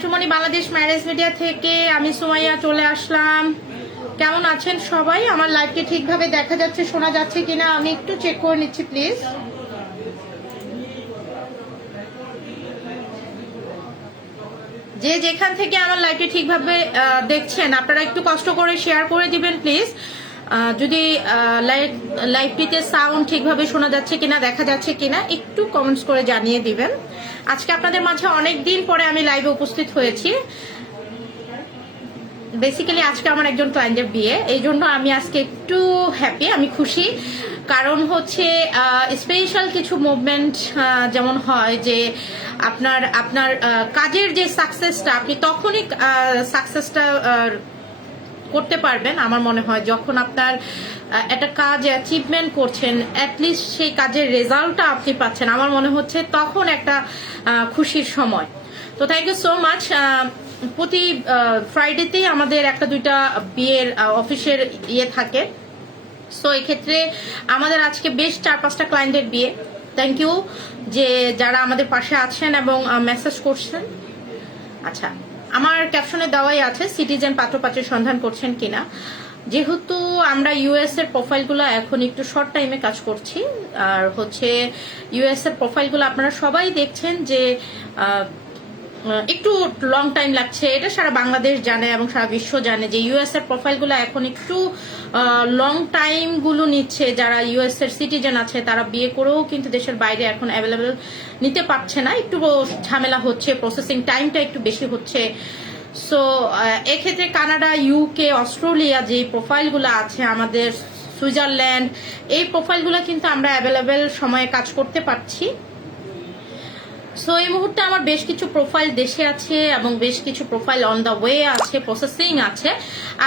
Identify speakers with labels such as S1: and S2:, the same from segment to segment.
S1: Matrimony Bangladesh marriage media থেকে আমি সুমাইয়া চলে আসলাম। কেমন আছেন সবাই? আমার লাইভকে ঠিকভাবে দেখা যাচ্ছে, শোনা যাচ্ছে কিনা আমি একটু চেক করে নিচ্ছি প্লিজ যে যেখান থেকে আমার লাইভটি ঠিকভাবে দেখছেন, আপনারা একটু কষ্ট করে শেয়ার করে দিবেন প্লিজ যদি লাইভ লাইভটিতে সাউন্ড ঠিকভাবে শোনা যাচ্ছে কিনা, দেখা যাচ্ছে কিনা, একটু কমেন্টস করে জানিয়ে দিবেন। আজকে আপনাদের মাঝে অনেক দিন পরে আমি লাইভে উপস্থিত হয়েছি। বেসিক্যালি আজকে আমার একজন ক্লায়েন্টের বিয়ে। এই জন্য আমি আজকে একটু হ্যাপি আমি খুশি। কারণ হচ্ছে স্পেশাল কিছু মুভমেন্ট যেমন হয় যে আপনার আপনার কাজের যে সাকসেসটা আপনি তখনই সাকসেসটা করতে পারবেন। আমার মনে হয় যখন আপনার একটা কাজ অ্যাচিভমেন্ট করছেন অ্যাটলিস্ট সেই কাজের রেজাল্টটা আপনি পাচ্ছেন। আমার মনে হচ্ছে তখন একটা খুশির সময়। তো থ্যাংক ইউ সো মাচ প্রতি ফ্রাইডেতেই আমাদের একটা দুইটা বিয়ের অফিসের ইয়ে থাকে। সো এক্ষেত্রে আমাদের আজকে বেশ চার পাঁচটা ক্লায়েন্টের বিয়ে। থ্যাংক ইউ যে যারা আমাদের পাশে আছেন এবং মেসেজ করছেন। আচ্ছা আমার ক্যাপশনে দেওয়াই আছে সিটিজেন পাত্রপাত্রের সন্ধান করছেন কিনা? যেহেতু আমরা ইউএস এর প্রোফাইলগুলো এখন একটু শর্ট টাইমে কাজ করছি, আর হচ্ছে ইউএস এর প্রোফাইলগুলো আপনারা সবাই দেখছেন যে একটু লং টাইম লাগছে। এটা সারা বাংলাদেশ জানে এবং সারা বিশ্ব জানে যে ইউএস এর প্রোফাইলগুলো এখন একটু লং টাইমগুলো নিচ্ছে। যারা ইউএস এর সিটিজেন আছে, তারা বিয়ে করেও কিন্তু দেশের বাইরে এখন অ্যাভেলেবেল নিতে পারছে না। একটু ঝামেলা হচ্ছে প্রসেসিং টাইমটা একটু বেশি হচ্ছে। সো এক্ষেত্রে কানাডা ইউকে অস্ট্রেলিয়া যে প্রোফাইলগুলো আছে, আমাদের সুইজারল্যান্ড এই প্রোফাইলগুলো কিন্তু আমরা অ্যাভেলেবেল সময়ে কাজ করতে পারছি। সো এই মুহূর্তে আমার বেশ কিছু প্রোফাইল দেশে আছে এবং বেশ কিছু প্রোফাইল অন দ্য ওয়ে আছে প্রসেসিং আছে।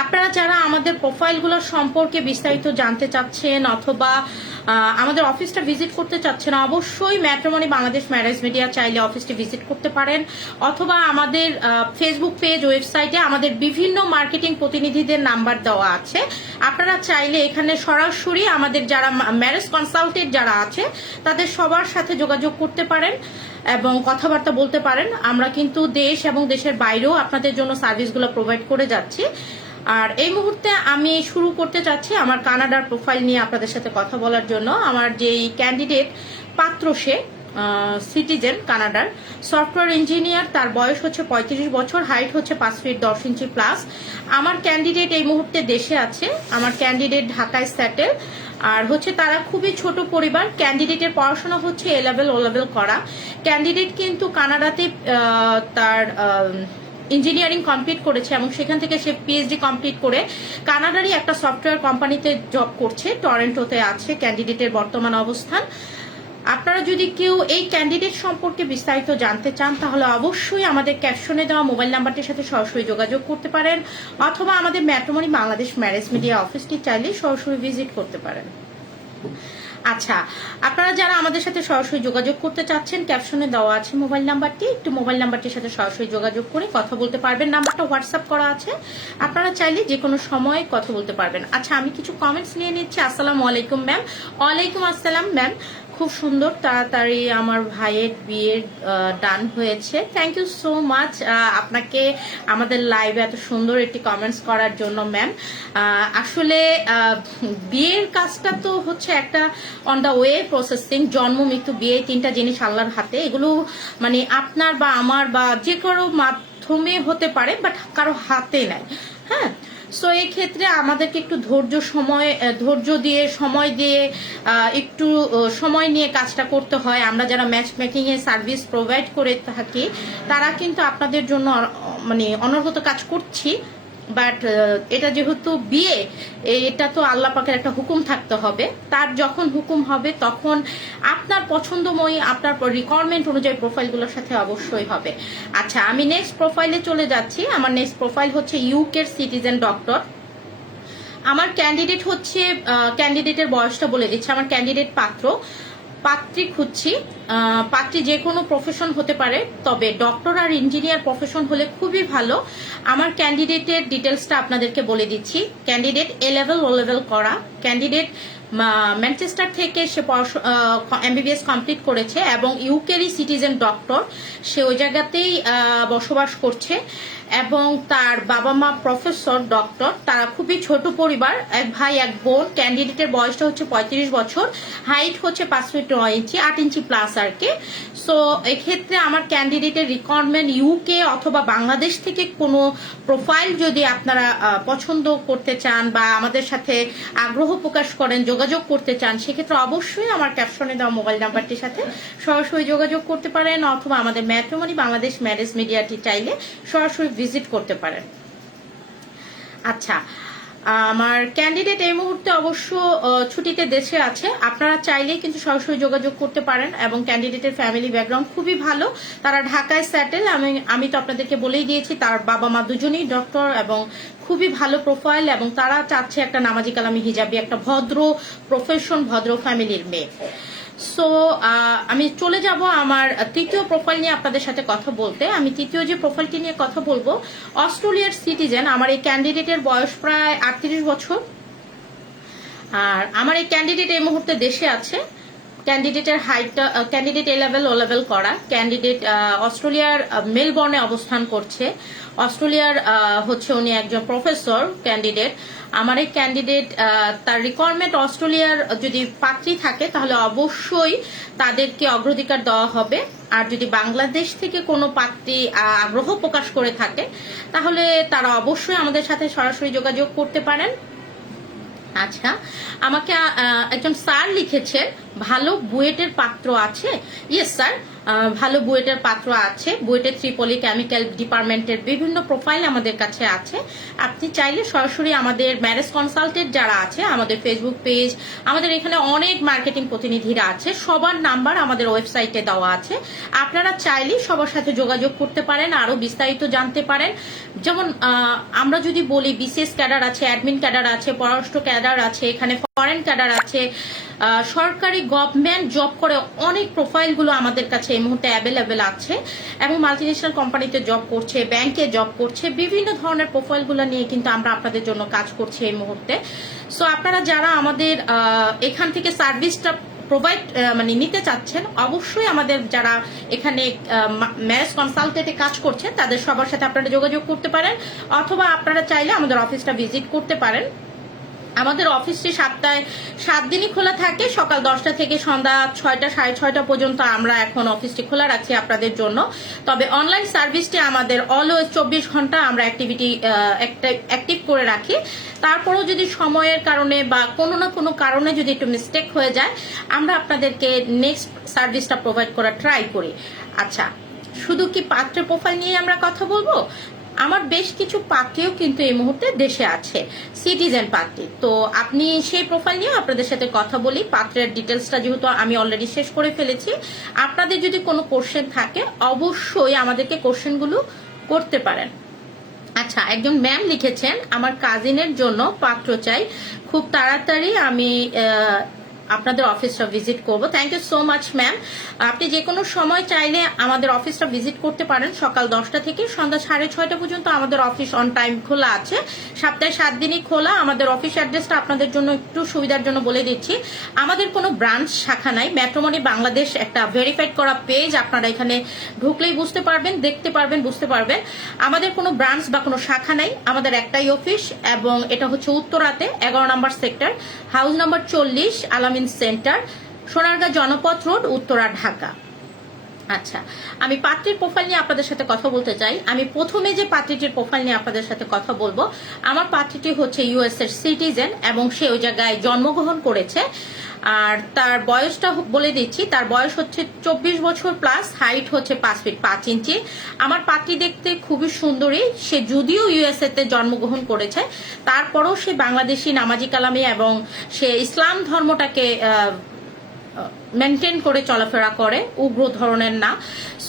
S1: আপনারা যারা আমাদের প্রোফাইলগুলো সম্পর্কে বিস্তারিত জানতে চাচ্ছেন অথবা আমাদের অফিসটা ভিজিট করতে চাচ্ছেন অবশ্যই ম্যাট্রিমনি বাংলাদেশ ম্যারেজ মিডিয়া চাইলে অফিসটি ভিজিট করতে পারেন। অথবা আমাদের ফেসবুক পেজ ওয়েবসাইটে আমাদের বিভিন্ন মার্কেটিং প্রতিনিধিদের নাম্বার দেওয়া আছে। আপনারা চাইলে এখানে সরাসরি আমাদের যারা ম্যারেজ কনসালটেন্ট যারা আছে, তাদের সবার সাথে যোগাযোগ করতে পারেন এবং কথাবার্তা বলতে পারেন। আমরা কিন্তু দেশ এবং দেশের বাইরেও আপনাদের জন্য সার্ভিসগুলো প্রোভাইড করে যাচ্ছি। আর এই মুহূর্তে আমি শুরু করতে চাচ্ছি আমার কানাডার প্রোফাইল নিয়ে আপনাদের সাথে কথা বলার জন্য। আমার যেই ক্যান্ডিডেট পাত্র সে সিটিজেন কানাডার। সফটওয়্যার ইঞ্জিনিয়ার, তার বয়স হচ্ছে পঁয়ত্রিশ বছর, হাইট হচ্ছে পাঁচ ফিট দশ ইঞ্চি প্লাস। আমার ক্যান্ডিডেট এই মুহূর্তে দেশে আছে, আমার ক্যান্ডিডেট ঢাকায় স্যাটেল আর হচ্ছে তারা খুবই ছোট পরিবার, ক্যান্ডিডেটের পড়াশোনা হচ্ছে এ লেভেল ও লেভেল করা। ক্যান্ডিডেট কিন্তু কানাডাতে তার ইঞ্জিনিয়ারিং কমপ্লিট করেছে এবং সেখান থেকে সে পিএইচডি কমপ্লিট করে কানাডারই একটা সফটওয়্যার কোম্পানিতে জব করছে। টরেন্টোতে আছে ক্যান্ডিডেটের বর্তমান অবস্থান। আপনারা যদি কেউ এই ক্যান্ডিডেট সম্পর্কে বিস্তারিত জানতে চান, তাহলে অবশ্যই আমাদের ক্যাপশনে দেওয়া মোবাইল নাম্বারটির সাথে সরাসরি যোগাযোগ করতে পারেন, অথবা আমাদের ম্যাট্রোমনি বাংলাদেশ ম্যারেজ মিডিয়া অফিসটি চাইলে সরাসরি ভিজিট করতে পারেন। আচ্ছা আপনারা যারা আমাদের সাথে সরাসরি যোগাযোগ করতে চাচ্ছেন ক্যাপশনে দেওয়া আছে মোবাইল নাম্বারটি, একটু মোবাইল নাম্বারটির সাথে সরাসরি যোগাযোগ করে কথা বলতে পারবেন। নাম্বারটা হোয়াটসঅ্যাপ করা আছে। আপনারা চাইলে যে কোনো সময় কথা বলতে পারবেন। আচ্ছা আমি কিছু কমেন্টস নিয়ে নিচ্ছি। আসসালাম আলাইকুম ম্যাম ওয়ালাইকুম আসসালাম ম্যাম খুব সুন্দর, তাড়াতাড়ি আমার ভাইয়ের বিয়ের ডান হয়েছে। থ্যাংক ইউ সো মাচ আপনাকে আমাদের লাইভে এত সুন্দর একটি কমেন্টস করার জন্য ম্যাম আসলে বিয়ের কাজটা তো হচ্ছে একটা অন দ্য ওয়ে প্রসেসিং জন্ম, মৃত্যু, বিয়ে তিনটা জিনিস আল্লাহর হাতে। এগুলো মানে আপনার বা আমার বা যে কারও মাধ্যমে হতে পারে বাট কারও হাতে নাই। হ্যাঁ? সো এই ক্ষেত্রে আমাদেরকে একটু ধৈর্য সময় ধৈর্য দিয়ে, সময় দিয়ে একটু সময় নিয়ে কাজটা করতে হয়। আমরা যারা ম্যাচ মেকিং এর সার্ভিস প্রোভাইড করে থাকি, তারা কিন্তু আপনাদের জন্য মানে অনর্গত কাজ করছি। বাট এটা যেহেতু বিয়ে এটা তো আল্লাহ পাকের একটা হুকুম থাকতে হবে। তার যখন হুকুম হবে, তখন আপনার পছন্দময়ী, আপনার রিকোয়ারমেন্ট অনুযায়ী প্রোফাইলগুলোর সাথে অবশ্যই হবে। আচ্ছা আমি নেক্সট প্রোফাইলে চলে যাচ্ছি। আমার নেক্সট প্রোফাইল হচ্ছে ইউকের সিটিজেন ডক্টর আমার ক্যান্ডিডেট হচ্ছে ক্যান্ডিডেটের বয়সটা বলে দিচ্ছে। আমার ক্যান্ডিডেট পাত্র। পাত্রী খুঁজছি। পাত্রী যে কোনো প্রফেশন হতে পারে, তবে ডক্টর আর ইঞ্জিনিয়ার প্রফেশন হলে খুবই ভালো। আমার ক্যান্ডিডেটের ডিটেলসটা আপনাদেরকে বলে দিচ্ছি। Candidate A level O level করা। ক্যান্ডিডেট ম্যানচেস্টার থেকে সে এমবিবিএস কমপ্লিট করেছে এবং ইউকেরই সিটিজেন ডক্টর সে ওই জায়গাতেই বসবাস করছে এবং তার বাবা মা প্রফেসর ডক্টর তারা খুবই ছোট পরিবার, এক ভাই, এক বোন ক্যান্ডিডেটের বয়সটা হচ্ছে পঁয়ত্রিশ বছর হাইট হচ্ছে পাঁচ ফিট নয় ইঞ্চি আট ইঞ্চি প্লাস আর কি। সো এক্ষেত্রে আমার ক্যান্ডিডেটের রিকোয়ারমেন্ট ইউকে অথবা বাংলাদেশ থেকে কোনো প্রোফাইল যদি আপনারা পছন্দ করতে চান বা আমাদের সাথে আগ্রহ প্রকাশ করেন, যোগাযোগ করতে চান, সেক্ষেত্রে অবশ্যই আমার ক্যাপশনে দেওয়া মোবাইল নাম্বারটির সাথে সরাসরি যোগাযোগ করতে পারেন অথবা আমাদের ম্যাট্রোমনি বাংলাদেশ ম্যারেজ মিডিয়াটি চাইলে সরাসরি ভিজিট করতে পারেন। আচ্ছা আমার ক্যান্ডিডেট এই মুহূর্তে অবশ্য ছুটিতে দেশে আছে। আপনারা চাইলেই কিন্তু সরাসরি যোগাযোগ করতে পারেন এবং ক্যান্ডিডেটের ফ্যামিলি ব্যাকগ্রাউন্ড খুবই ভালো। তারা ঢাকায় স্যাটেল আমি আমি তো আপনাদেরকে বলেই দিয়েছি, তার বাবা মা দুজনেই ডক্টর এবং খুবই ভালো প্রোফাইল এবং তারা চাচ্ছে একটা নামাজি কালামি হিজাবি, একটা ভদ্র প্রফেশন ভদ্র ফ্যামিলির মেয়ে। সো আমি চলে যাব আমার তৃতীয় প্রোফাইল নিয়ে আপনাদের সাথে কথা বলতে। আমি তৃতীয় যে প্রোফাইলটি নিয়ে কথা বলব অস্ট্রেলিয়ার সিটিজেন আমার এই ক্যান্ডিডেটের বয়স প্রায় আটত্রিশ বছর। আর আমার এই ক্যান্ডিডেট এই মুহূর্তে দেশে আছে। ক্যান্ডিডেটের হাইটটা candidate A level O level করা। ক্যান্ডিডেট অস্ট্রেলিয়ার মেলবর্নে অবস্থান করছে। অস্ট্রেলিয়ার হচ্ছে উনি একজন প্রফেসর ক্যান্ডিডেট আমার এই ক্যান্ডিডেট তার রিকোয়ারমেন্ট অস্ট্রেলিয়ার যদি পাত্রী থাকে, তাহলে অবশ্যই তাদেরকে অগ্রাধিকার দেওয়া হবে। আর যদি বাংলাদেশ থেকে কোনো পাত্রী আগ্রহ প্রকাশ করে থাকে, তাহলে তারা অবশ্যই আমাদের সাথে সরাসরি যোগাযোগ করতে পারেন। আচ্ছা আমাকে একজন স্যার লিখেছেন ভালো বুয়েটের পাত্র আছে। ইয়েস স্যার ভালো বুয়েটের পাত্র আছে। বুয়েটের ত্রিপলি কেমিক্যাল ডিপার্টমেন্টের বিভিন্ন প্রোফাইল আমাদের কাছে আছে। আপনি চাইলে সরাসরি আমাদের ম্যারেজ কনসালটেন্ট যারা আছে, আমাদের ফেসবুক পেজ আমাদের এখানে অনেক মার্কেটিং প্রতিনিধিরা আছে। সবার নাম্বার আমাদের ওয়েবসাইটে দেওয়া আছে। আপনারা চাইলে সবার সাথে যোগাযোগ করতে পারেন, আরও বিস্তারিত জানতে পারেন। যেমন আমরা যদি বলি বিসিএস ক্যাডার আছে অ্যাডমিন ক্যাডার আছে, পররাষ্ট্র ক্যাডার আছে, এখানে ফরেন ক্যাডার আছে সরকারি গভর্নমেন্ট জব করে অনেক প্রোফাইলগুলো আমাদের কাছে এই মুহূর্তে অ্যাভেলেবেল আছে এবং মাল্টিনেশনাল কোম্পানিতে জব করছে ব্যাংকে জব করছে, বিভিন্ন ধরনের প্রোফাইলগুলো নিয়ে কিন্তু আমরা আপনাদের জন্য কাজ করছি এই মুহূর্তে। সো আপনারা যারা আমাদের এখান থেকে সার্ভিসটা প্রোভাইড মানে নিতে চাচ্ছেন, অবশ্যই আমাদের যারা এখানে ম্যারেজ কনসালটেন্টে কাজ করছেন, তাদের সবার সাথে আপনারা যোগাযোগ করতে পারেন, অথবা আপনারা চাইলে আমাদের অফিসটা ভিজিট করতে পারেন। আমাদের অফিসটি সাতটায়, সাত দিনই খোলা থাকে। সকাল দশটা থেকে সন্ধ্যা ছয়টা, সাড়ে ছয়টা পর্যন্ত আমরা এখন অফিসটি খোলা রাখছি আপনাদের জন্য। তবে অনলাইন সার্ভিসটি আমাদের অলওয়েজ চব্বিশ ঘণ্টা আমরা অ্যাক্টিভিটি অ্যাক্টিভ করে রাখি। তারপরেও যদি সময়ের কারণে বা কোনো না কোনো কারণে যদি একটু মিস্টেক হয়ে যায়, আমরা আপনাদেরকে নেক্সট সার্ভিসটা প্রোভাইড করা ট্রাই করি। আচ্ছা শুধু কি পাত্রের প্রোফাইল নিয়ে আমরা কথা বলব? আমার বেশ কিছু পাত্রীও কিন্তু এই মুহূর্তে দেশে আছে সিটিজেন পাত্রী। তো আপনি সেই প্রোফাইল নিয়ে আপনাদের সাথে কথা বলি। পাত্রের ডিটেলসটা যেহেতু আমি অলরেডি শেষ করে ফেলেছি। আপনাদের যদি কোনো কোশ্চেন থাকে, অবশ্যই আমাদেরকে কোশ্চেনগুলো করতে পারেন। আচ্ছা একজন ম্যাম লিখেছেন, আমার কাজিনের জন্য পাত্র চাই। খুব তাড়াতাড়ি আমি আপনাদের অফিসটা ভিজিট করব। Thank you so much ma'am আপনি যে কোনো সময় চাইলে আমাদের অফিসটা ভিজিট করতে পারেন সকাল দশটা থেকে সন্ধ্যা সাড়ে ছয়টা পর্যন্ত আমাদের অফিস অন টাইম খোলা আছে। সপ্তাহে সাত দিনই খোলা। আমাদের অফিস অ্যাড্রেসটা আপনাদের জন্য একটু সুবিধার জন্য বলে দিচ্ছি। আমাদের কোনো ব্রাঞ্চ শাখা নাই। ম্যাট্রোমনি বাংলাদেশ একটা ভেরিফাইড করা পেজ আপনারা এখানে ঢুকলেই বুঝতে পারবেন, দেখতে পারবেন, বুঝতে পারবেন। আমাদের কোনো ব্রাঞ্চ বা কোনো শাখা নাই। আমাদের একটাই অফিস এবং এটা হচ্ছে উত্তরাতে, এগারো নম্বর সেক্টর হাউস নাম্বার চল্লিশ, আলামিন সেন্টার সোনারগাঁ জনপথ রোড, উত্তরা, ঢাকা। আচ্ছা আমি পাত্রীর প্রোফাইল নিয়ে আপনাদের সাথে কথা বলতে চাই। আমি প্রথমে যে পাত্রীটির প্রোফাইল নিয়ে আপনাদের সাথে কথা বলব, আমার পাত্রীটি হচ্ছে ইউএস এর সিটিজেন এবং সে ওই জায়গায় জন্মগ্রহণ করেছে। আর তার বয়সটা বলে দিচ্ছি, তার বয়স হচ্ছে চব্বিশ বছর প্লাস হাইট হচ্ছে পাঁচ ফিট পাঁচ ইঞ্চি। আমার পাত্রী দেখতে খুবই সুন্দরী, সে যদিও ইউএসএ তে জন্মগ্রহণ করেছে, তারপরও সে বাংলাদেশি নামাজি কালামে এবং সে ইসলাম ধর্মটাকে মেনটেন করে চলাফেরা করে, উগ্র ধরনের না।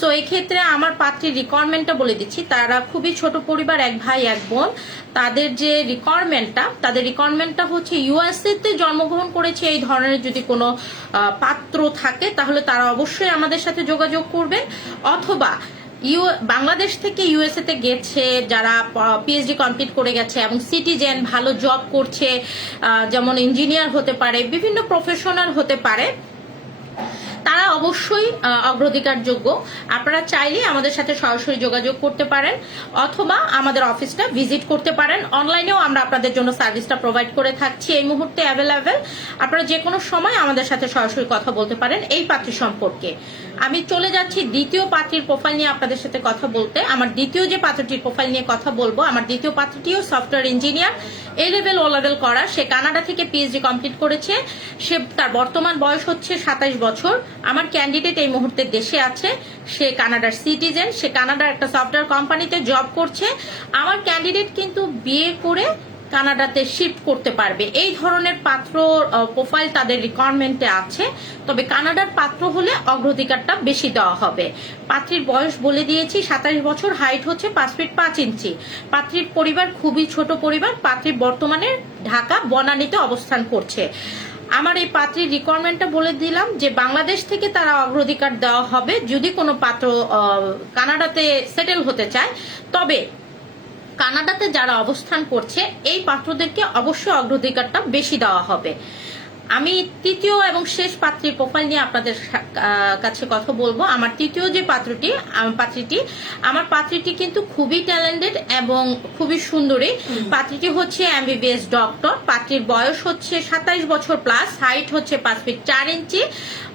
S1: সো এই ক্ষেত্রে আমার পাত্রীর রিকোয়ারমেন্টটা বলে দিচ্ছি। তারা খুবই ছোট পরিবার, এক ভাই, এক বোন। তাদের যে রিকোয়ারমেন্টটা তাদের রিকোয়ারমেন্টটা হচ্ছে ইউএসএ তে জন্মগ্রহণ করেছে এই ধরনের যদি কোনো পাত্র থাকে, তাহলে তারা অবশ্যই আমাদের সাথে যোগাযোগ করবেন। অথবা ইউ, বাংলাদেশ থেকে ইউএসএতে গেছে, যারা পিএইচডি কমপ্লিট করে গেছে এবং সিটিজেন ভালো জব করছে যেমন ইঞ্জিনিয়ার হতে পারে, বিভিন্ন প্রফেশনাল হতে পারে। তারা অবশ্যই অগ্রাধিকারযোগ্য। অগ্রাধিকার যোগ্য আপনারা চাইলে আমাদের সাথে সরাসরি যোগাযোগ করতে পারেন, অথবা আমাদের অফিসটা ভিজিট করতে পারেন। অনলাইনেও আমরা আপনাদের জন্য সার্ভিসটা প্রোভাইড করে থাকছি এই মুহূর্তে অ্যাভেলেবেল। আপনারা যে কোনো সময় আমাদের সাথে সরাসরি কথা বলতে পারেন এই পাত্রী সম্পর্কে। আমি চলে যাচ্ছি দ্বিতীয় পাত্রীর প্রোফাইল নিয়ে আপনাদের সাথে কথা বলতে। আমার দ্বিতীয় যে পাত্রটির প্রোফাইল নিয়ে কথা বলব, আমার দ্বিতীয় পাত্রটিও software engineer A level O level করা। সে কানাডা থেকে পিএইচডি কমপ্লিট করেছে। সে তার বর্তমান বয়স হচ্ছে সাতাইশ বছর। আমার ক্যান্ডিডেট এই মুহূর্তে দেশে আছে। সে কানাডার সিটিজেন সে কানাডার একটা সফটওয়্যার কোম্পানিতে জব করছে। আমার ক্যান্ডিডেট কিন্তু বিয়ে করে কানাডাতে শিফট করতে পারবে। এই ধরনের পাত্র প্রোফাইল তাদের রিকোয়ারমেন্টে আছে। তবে কানাডার পাত্র হলে অগ্রাধিকারটা বেশি দেওয়া হবে। পাত্রীর বয়স বলে দিয়েছি, সাতাশ বছর হাইট হচ্ছে পাঁচ ফিট পাঁচ ইঞ্চি। পাত্রীর পরিবার খুবই ছোট পরিবার পাত্রীর বর্তমানে ঢাকা, বনানীতে অবস্থান করছে। আমার এই পাত্রীর রিকোয়ারমেন্টটা বলে দিলাম যে, বাংলাদেশ থেকে তারা অগ্রাধিকার দেওয়া হবে। যদি কোনো পাত্র কানাডাতে সেটেল হতে চায়, তবে কানাডাতে যারা অবস্থান করছে এই পাত্রদেরকে অবশ্যই অগ্রাধিকারটা বেশি দেওয়া হবে। আমি তৃতীয় এবং শেষ পাত্রীর প্রোফাইল নিয়ে আপনাদের কাছে কথা বলব। আমার তৃতীয় যে পাত্রটি পাত্রীটি আমার পাত্রীটি কিন্তু খুবই ট্যালেন্টেড এবং খুবই সুন্দরী। পাত্রীটি হচ্ছে এমবিবিএস ডক্টর পাত্রীর বয়স হচ্ছে সাতাইশ বছর প্লাস হাইট হচ্ছে পাঁচ ফিট চার ইঞ্চি।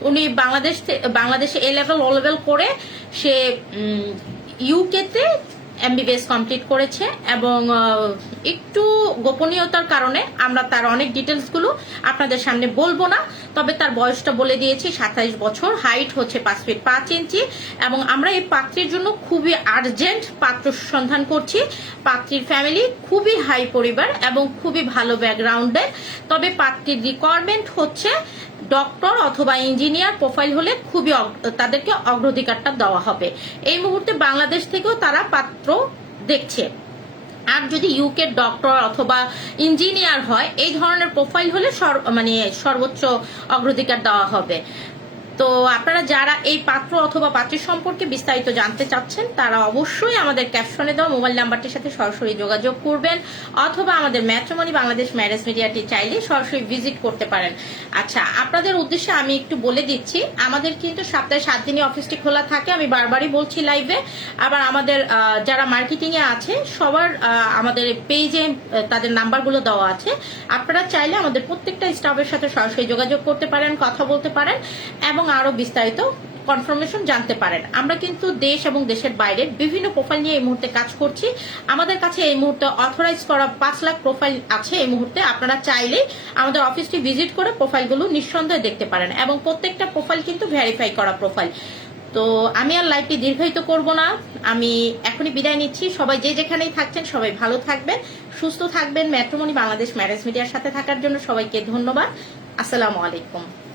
S1: উনি বাংলাদেশ বাংলাদেশে এ লেভেল ও লেভেল করে সে ইউকেতে এমবিবিএস কমপ্লিট করেছে এবং একটু গোপনীয়তার কারণে আমরা তার অনেক ডিটেলসগুলো আপনাদের সামনে বলব না, তবে তার বয়সটা বলে দিয়েছি, সাতাইশ বছর হাইট হচ্ছে পাঁচ ফিট পাঁচ ইঞ্চি, এবং আমরা এই পাত্রের জন্য খুবই আর্জেন্ট পাত্র সন্ধান করছি। পাত্রীর ফ্যামিলি খুবই হাই পরিবার এবং খুবই ভালো ব্যাকগ্রাউন্ডের তবে পাত্রীর রিকোয়ারমেন্ট হচ্ছে ডক্টর অথবা ইঞ্জিনিয়ার প্রোফাইল হলে খুবই তাদেরকে অগ্রাধিকারটা দেওয়া হবে। এই মুহূর্তে বাংলাদেশ থেকেও তারা পাত্র দেখছে। আর যদি ইউকে ডক্টর অথবা ইঞ্জিনিয়ার হয়, এই ধরনের প্রোফাইল হলে মানে সর্বোচ্চ অগ্রাধিকার দেওয়া হবে। তো আপনারা যারা এই পাত্র অথবা পাত্রীর সম্পর্কে বিস্তারিত জানতে চাচ্ছেন, তারা অবশ্যই আমাদের ক্যাপশনে দেওয়া মোবাইল নাম্বারটির সাথে সরাসরি যোগাযোগ করবেন অথবা আমাদের ম্যাট্রিমনি বাংলাদেশ ম্যারেজ মিডিয়াটি চাইলে সরাসরি ভিজিট করতে পারেন। আচ্ছা আপনাদের উদ্দেশ্যে আমি একটু বলে দিচ্ছি, আমাদের কিন্তু সপ্তাহে সাত দিনই অফিসটি খোলা থাকে, আমি বারবারই বলছি লাইভে আবার আমাদের যারা মার্কেটিং এ আছে, সবার আমাদের পেজে তাদের নাম্বারগুলো দেওয়া আছে। আপনারা চাইলে আমাদের প্রত্যেকটা স্টাফের সাথে সরাসরি যোগাযোগ করতে পারেন, কথা বলতে পারেন। এবং আরও বিস্তারিত কনফার্মেশন জানতে পারেন। আমরা কিন্তু দেশ এবং দেশের বাইরে বিভিন্ন প্রোফাইল নিয়ে এই মুহূর্তে কাজ করছি। আমাদের কাছে এই মুহূর্তে অথরাইজ করা পাঁচ লাখ প্রোফাইল আছে এই মুহূর্তে। আপনারা চাইলেই আমাদের অফিসটি ভিজিট করে প্রোফাইলগুলো নিঃসন্দেহে দেখতে পারেন এবং প্রত্যেকটা প্রোফাইল কিন্তু ভেরিফাই করা প্রোফাইল তো আমি আর লাইভটি দীর্ঘায়িত করব না। আমি এখনই বিদায় নিচ্ছি। সবাই যে যেখানেই থাকছেন সবাই ভালো থাকবেন, সুস্থ থাকবেন। ম্যাট্রোমনি বাংলাদেশ ম্যারেজ মিডিয়ার সাথে থাকার জন্য সবাইকে ধন্যবাদ। আসসালামু আলাইকুম।